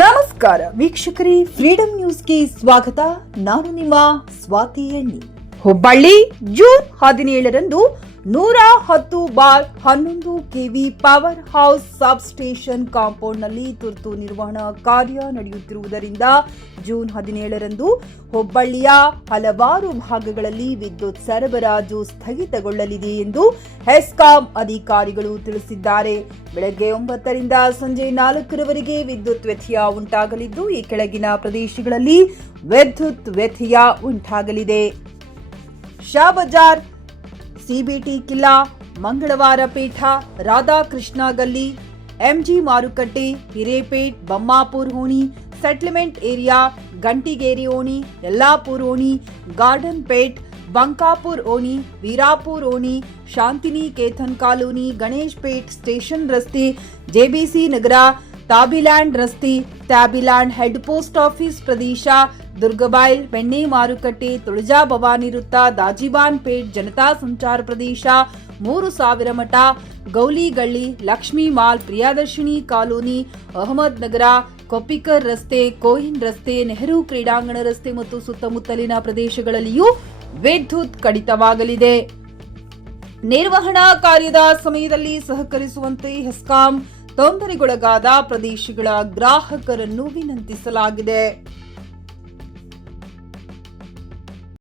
ನಮಸ್ಕಾರ ವೀಕ್ಷಕರೇ, ಫ್ರೀಡಂ ನ್ಯೂಸ್ಗೆ ಸ್ವಾಗತ. ನಾನು ನಿಮ್ಮ ಸ್ವಾತಿ ಎಣ್ಣಿ. ಹುಬ್ಬಳ್ಳಿ ಜೂನ್ 17ರಂದು 110/11 KV power house sub station ಕಾಂಪೌಂಡ್ನಲ್ಲಿ ತುರ್ತು ನಿರ್ವಹಣಾ ಕಾರ್ಯ ನಡೆಯುತ್ತಿರುವುದರಿಂದ ಜೂನ್ 17ರಂದು ಹುಬ್ಬಳ್ಳಿಯ ಹಲವಾರು ಭಾಗಗಳಲ್ಲಿ ವಿದ್ಯುತ್ ಸರಬರಾಜು ಸ್ಥಗಿತಗೊಳ್ಳಲಿದೆ ಎಂದು ಹೆಸ್ಕಾಂ ಅಧಿಕಾರಿಗಳು ತಿಳಿಸಿದ್ದಾರೆ. ಬೆಳಗ್ಗೆ 9ರಿಂದ ಸಂಜೆ 4ರವರೆಗೆ ವಿದ್ಯುತ್ ವ್ಯತ್ಯಯ ಉಂಟಾಗಲಿದ್ದು, ಈ ಕೆಳಗಿನ ಪ್ರದೇಶಗಳಲ್ಲಿ ವಿದ್ಯುತ್ ವ್ಯತ್ಯಯ ಉಂಟಾಗಲಿದೆ: ಶಾ ಬಜಾರ್, ಸಿಬಿಟಿ ಕಿಲ್ಲಾ, ಮಂಗಳವಾರ ಪೇಠ, ರಾಧಾಕೃಷ್ಣ ಗಲ್ಲಿ, ಎಂಜಿ ಮಾರುಕಟ್ಟೆ, ಹಿರೇಪೇಟ್, ಬಮ್ಮಾಪುರ್ ಓಣಿ, ಸೆಟ್ಲ್ಮೆಂಟ್ ಏರಿಯಾ, ಗಂಟಿಗೇರಿ ಓಣಿ, ಯಲ್ಲಾಪುರ್ ಓಣಿ, ಗಾರ್ಡನ್ ಪೇಟ್, ಬಂಕಾಪುರ್ ಓಣಿ, ವೀರಾಪುರ್ ಓಣಿ, Shantini Ketan colony, Ganesh plate, station ರಸ್ತೆ, ಜೆಬಿಸಿ ನಗರ, ತಾಬಿಲ್ಯಾಂಡ್ ರಸ್ತೆ, ಟ್ಯಾಬಿಲ್ಯಾಂಡ್ ಹೆಡ್ ಪೋಸ್ಟ್ ಆಫೀಸ್ ಪ್ರದೇಶ, ದುರ್ಗಬೈಲ್, ಬೆಣ್ಣೆ ಮಾರುಕಟ್ಟೆ, ತುಳಜಾ ಭವಾನಿ ವೃತ್ತ, ದಾಜಿಬಾನ್ ಪೇಟ್, ಜನತಾ ಸಂಚಾರ ಪ್ರದೇಶ, 3000 ಮಠ, ಗೌಲಿಗಳ್ಳಿ, ಲಕ್ಷ್ಮೀ ಮಾಲ್, ಪ್ರಿಯದರ್ಶಿನಿ ಕಾಲೋನಿ, ಅಹಮದ್ ನಗರ, ಕೊಪ್ಪಿಕರ್ ರಸ್ತೆ, ಕೋಹಿನ್ ರಸ್ತೆ, ನೆಹರು ಕ್ರೀಡಾಂಗಣ ರಸ್ತೆ ಮತ್ತು ಸುತ್ತಮುತ್ತಲಿನ ಪ್ರದೇಶಗಳಲ್ಲಿಯೂ ವಿದ್ಯುತ್ ಕಡಿತವಾಗಲಿದೆ. ನಿರ್ವಹಣಾ ಕಾರ್ಯದ ಸಮಯದಲ್ಲಿ ಸಹಕರಿಸುವಂತೆ ಹೆಸ್ಕಾಂ ತೊಂದರೆಗೊಳಗಾದ ಪ್ರದೇಶಗಳ ಗ್ರಾಹಕರನ್ನು ವಿನಂತಿಸಲಾಗಿದೆ.